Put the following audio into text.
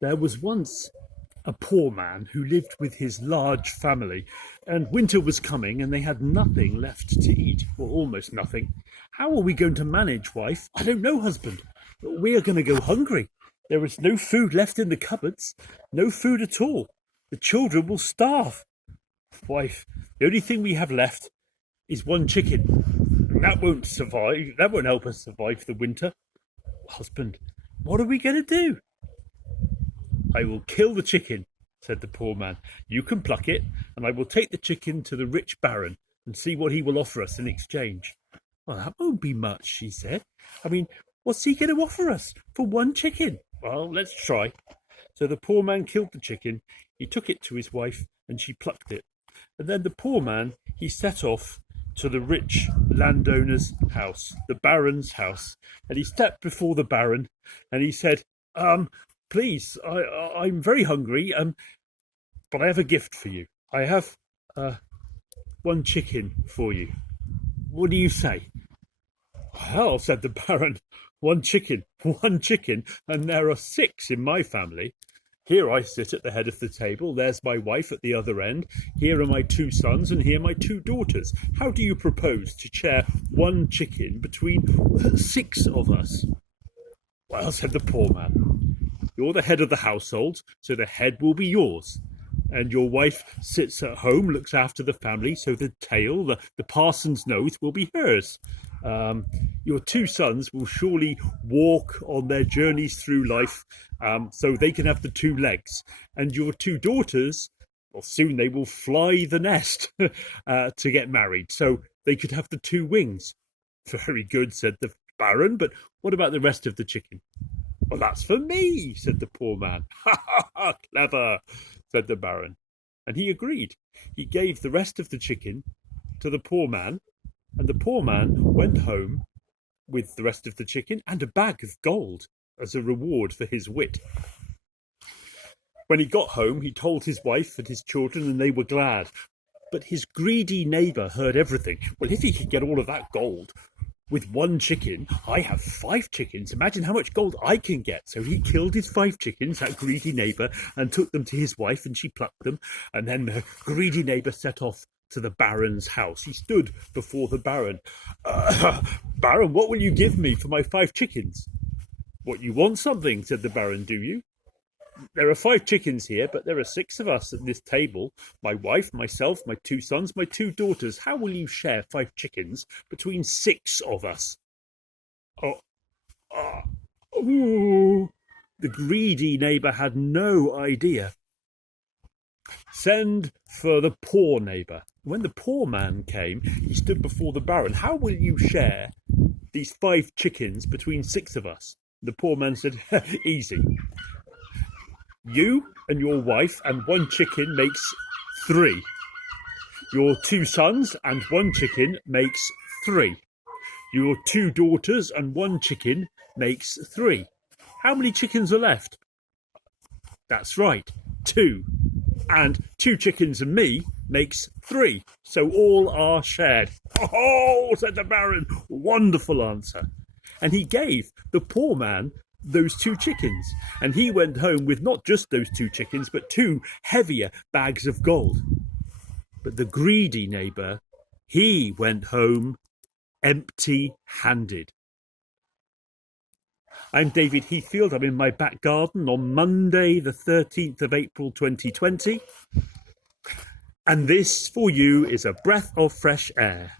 There was once a poor man who lived with his large family, and winter was coming and they had nothing left to eat, or almost nothing. How are we going to manage, wife? I don't know, husband. We are going to go hungry. There is no food left in the cupboards, no food at all. The children will starve. Wife, the only thing we have left is one chicken. That won't survive. That won't help us survive the winter. Husband, what are we going to do? I will kill the chicken, said the poor man. You can pluck it, and I will take the chicken to the rich baron and see what he will offer us in exchange. Well, that won't be much, she said. I mean, what's he going to offer us for one chicken? Well, let's try. So the poor man killed the chicken. He took it to his wife, and she plucked it. And then the poor man, he set off to the rich landowner's house, the baron's house. And he stepped before the baron, and he said, Please, I'm very hungry, but I have a gift for you. I have one chicken for you. What do you say? Well, said the Baron, one chicken, and there are 6 in my family. Here I sit at the head of the table, there's my wife at the other end, here are my 2 sons, and here my 2 daughters. How do you propose to share one chicken between 6 of us? Well, said the poor man, you're the head of the household, so the head will be yours. And your wife sits at home, looks after the family, so the tail, the parson's nose, will be hers. Your 2 sons will surely walk on their journeys through life, so they can have the 2 legs. And your 2 daughters, well, soon they will fly the nest to get married, so they could have the 2 wings. Very good, said the Baron, but what about the rest of the chicken? Well, that's for me, said the poor man. Ha ha ha, clever, said the Baron. And he agreed. He gave the rest of the chicken to the poor man, and the poor man went home with the rest of the chicken and a bag of gold as a reward for his wit. When he got home, he told his wife and his children, and they were glad. But his greedy neighbour heard everything. Well, if he could get all of that gold with one chicken, I have 5 chickens. Imagine how much gold I can get. So he killed his 5 chickens, that greedy neighbour, and took them to his wife, and she plucked them. And then the greedy neighbour set off to the Baron's house. He stood before the Baron. Baron, what will you give me for my 5 chickens? What, you want something, said the Baron, do you? There are 5 chickens here, but there are 6 of us at this table. My wife, myself, my 2 sons, my 2 daughters. How will you share 5 chickens between 6 of us? Ooh. The greedy neighbour had no idea. Send for the poor neighbour. When the poor man came, he stood before the Baron. How will you share these 5 chickens between 6 of us? The poor man said, easy. You and your wife and 1 chicken makes 3. Your 2 sons and 1 chicken makes 3. Your 2 daughters and 1 chicken makes 3. How many chickens are left? That's right, 2. And 2 chickens and me makes 3. So all are shared. Oh, said the Baron, wonderful answer. And he gave the poor man those 2 chickens, and he went home with not just those 2 chickens, but 2 heavier bags of gold. But the greedy neighbour, he went home empty-handed. I'm David Heathfield. I'm in my back garden on Monday, the 13th of April 2020, and this for you is a breath of fresh air.